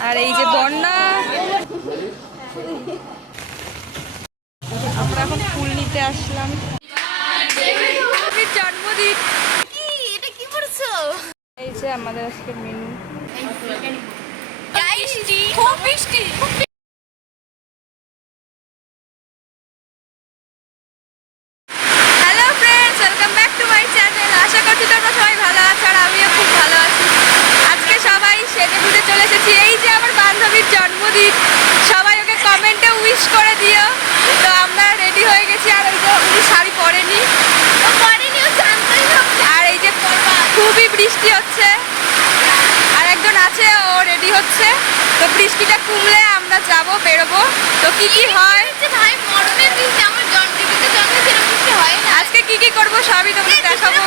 আর এই যে বন্যা আমরা এখন ফুল নিতে আসলাম জন্মদিন কি এটা কি করছ এই যে আমাদের আজকে মেনু মিষ্টি খুব বৃষ্টি hello friends welcome back to my channel আশা করছি তোমরা সবাই ভালো আছো আর আমিও খুব ভালো আছি আজকে সবাই সেজে বুঝে চলে এসেছি এই যে আমার জন্মদিন সবাই ওকে কমেন্টে উইশ করে দিও তো আমরা রেডি হয়ে গেছি। আর ওই যে উনি শাড়ি পরেনি। আর এই যে খুবই বৃষ্টি হচ্ছে। আর একজন আছে ও রেডি হচ্ছে। তো বৃষ্টিটা কমলে আমরা যাব বেরোবো। তো কি কি হয়? ভাই মরণের বৃষ্টি আমার জন্মে হয় আজকে কি কি করব সবই তোমাকে দেখাবো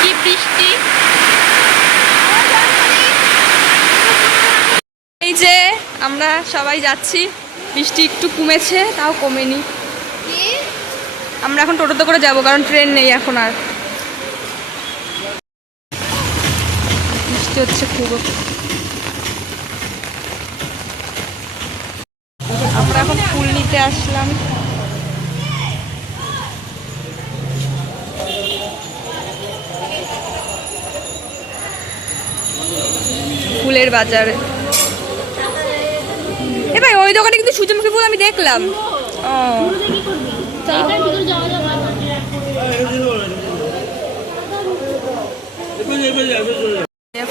কি বৃষ্টি এই যে আমরা সবাই যাচ্ছি। বৃষ্টি একটু কমেছে তাও কমেনি। আমরা এখন টোটোতে করে যাব কারণ ট্রেন নেই এখন আর। বৃষ্টি হচ্ছে খুব। আমরা এখন ফুল নিতে আসলাম। ফুলের বাজারে। এ ভাই, ওই দোকানে কিন্তু সূর্যমুখী ফুল আমি দেখলাম।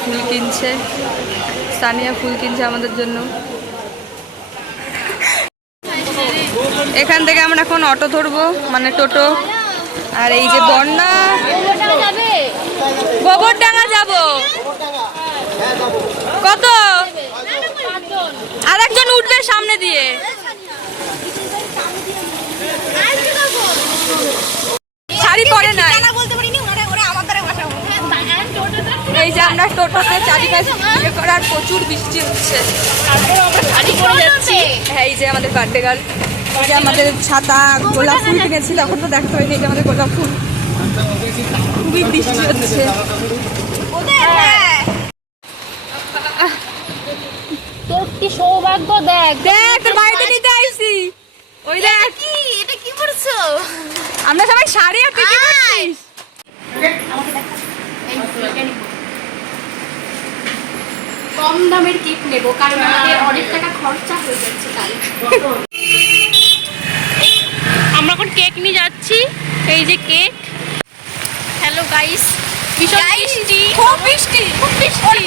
ফুল কিনছে। সানিয়া ফুল কিনছে আমাদের জন্য। এখান থেকে আমরা এখন অটো ধরবো মানে টোটো। আর এই যে বন্যা। গোবরডাঙ্গা যাব। কত? সামনে দিয়ে। শাড়ি পরে বসাবো এই যে আমরা টোটোতে চারিপাশে ইয়ে করার প্রচুর বৃষ্টি হচ্ছে। হ্যাঁ এই যে আমাদের বার্থডে গার্ল এই যে আমাদের ছাতা গোলাপ ফুল কিনেছিল এখন তো দেখতে হয়নি এই যে আমাদের গোলাপ ফুল। খুবই বৃষ্টি হচ্ছে তোর দেখ। দেখ তোর বাড়িতে নিতে আইছি। ওই দেখ। কি? এটা কি করছ? আমরা সবাই শাড়ি আর তুই কি করছিস কম দামের কেক নেব কারণ আমাদের অনেক টাকা খরচা হয়ে যাচ্ছে তাই আমরা এখন কেক নিয়ে যাচ্ছি। এই যে কেক। হ্যালো গাইস ভীষণ বৃষ্টি খুব বৃষ্টি খুব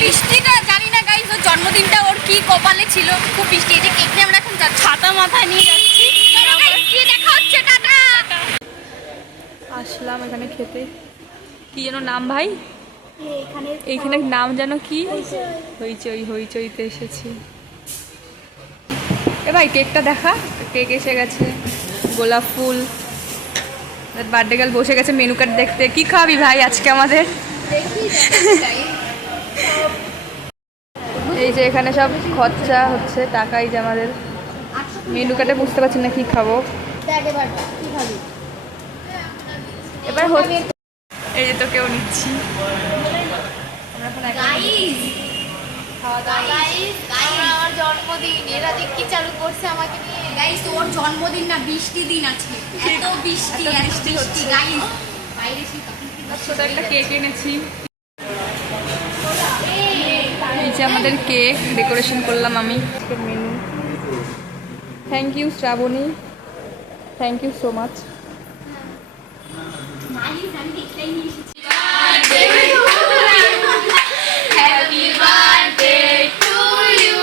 বৃষ্টি। জানি না গাইস ওর জন্মদিনটা ওর কি কপালে ছিল? খুব বৃষ্টি এই যে কেক নিয়ে আমরা এখন যাচ্ছি। ছাতা মাথায় নিয়ে যাচ্ছি। চলো গাইস কি দেখা হচ্ছে টাটা! আসলাম এখানে খেতে। কি যেন নাম ভাই? এইখানে নাম যেন কি? হইচই। হইচইতে এসেছি। এ ভাই কেকটা দেখা? কেক এসে গেছে। গোলাপ ফুল। বার্থডে গার্ল বসে গেছে মেনু কার্ড দেখতে। কি খাবি ভাই আজকে আমাদের? এই যে এখানে সব খরচা হচ্ছে টাকাই যে আমাদের। মেনু কার্ডে বুঝতে পারছি না কি খাব। এবার এই যে তোকেও নিচ্ছি। আমরা জন্মদিন। এরা দেখ কি চালু করছে আমাকে নিয়ে। গাইস ওর জন্মদিন না বৃষ্টি দিন আছে এত বৃষ্টি এত এত বৃষ্টি বৃষ্টি গাইস বাইরে সে ছোট একটা কেক এনেছি। যে আমাদের কেক ডেকোরেশন করলাম আমি। Menu thank you Shrabani. Thank you so much guys আমি দেখতেই নিয়ে এসেছি happy birthday to you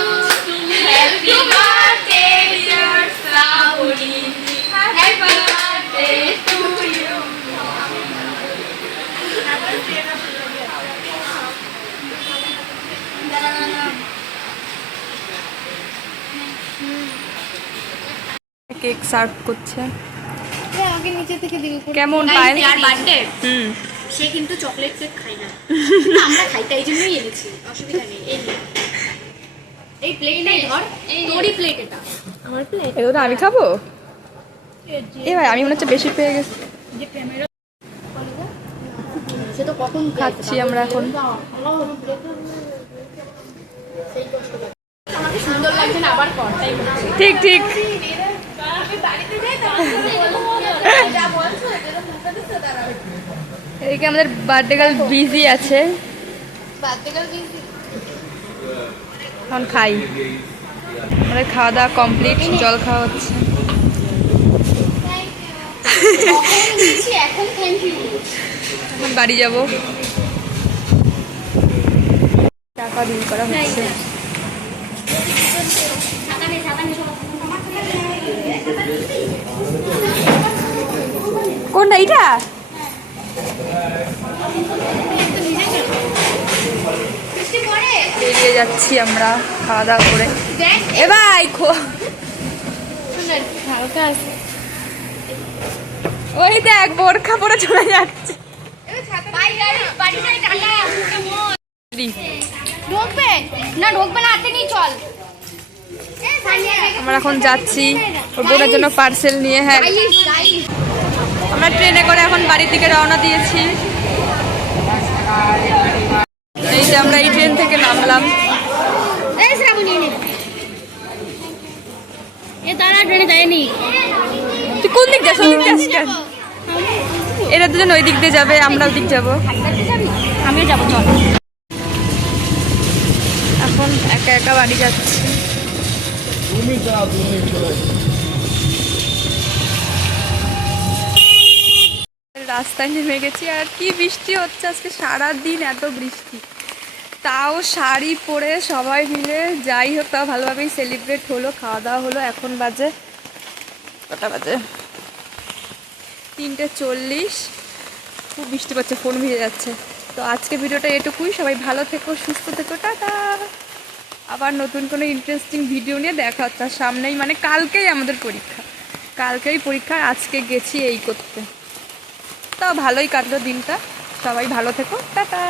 happy birthday dear Shrabani happy birthday to you cake serve করছে। আমাকে নিচে থেকে দিবি কেমন পায়েল? বার্থডে। হুম। সে কিন্তু চকলেট কেক খায় না। আমরা খাই তাই জন্যই এনেছি। অসুবিধা নেই এই এই প্লেট ধর তোরই প্লেট এটা। আমার প্লেট এগুলো আমি খাব? এ ভাই আমি মনে হচ্ছে বেশি পেয়ে গেছি। সে তো কখন খাচ্ছি আমরা এখন। ঠিক ঠিক। এদিকে আমাদের বার্থডে গার্ল বিজি আছে। এখন খাই। আমাদের খাওয়া দাওয়া কমপ্লিট, জল খাওয়া হচ্ছে। বাড়ি যাব। টাকা বিল করা হচ্ছে। কোনটা এইটা? বেরিয়ে যাচ্ছি আমরা খাওয়া দাওয়া করে। এ ভাই ওই দেখ বোরখা পরে চলে যাচ্ছে। ঢুকবে? না ঢুকবে না হাতে নিয়ে চল। আমরা এখন যাচ্ছি ওর বোনের জন্য পার্সেল নিয়ে হ্যাঁ। আমরা ট্রেনে করে এখন বাড়ির দিকে রওনা দিয়েছি। এই যে আমরা এই ট্রেন থেকে নামলাম। তুই কোন দিক যাস ওই দিক যাস কেন? এরা দুজন ওই দিক দিয়ে যাবে আমরা ওই দিক যাব। আমিও যাব চল। একা একা বাড়ি যাচ্ছি। রাস্তায় নেমে গেছি আর কি বৃষ্টি হচ্ছে আজকে সারা দিন এত বৃষ্টি। তাও শাড়ি পরে সবাই মিলে, যাই হোক, তাও ভালোভাবেই সেলিব্রেট হলো, খাওয়া দাওয়া হলো, এখন বাজে কটা বাজে? তিনটে চল্লিশ। খুব বৃষ্টি পড়ছে, ফোন ভিজে যাচ্ছে। তো আজকে ভিডিওটা এটুকুই, সবাই ভালো থেকো, সুস্থ থেকো, টাটা। আবার নতুন কোনো ইন্টারেস্টিং ভিডিও নিয়ে দেখা হচ্ছে। সামনেই মানে কালকেই আমাদের পরীক্ষা। কালকেই পরীক্ষা আজকে গেছি এই করতে। তা ভালোই কাটলো দিনটা। সবাই ভালো থেকো। টাটা।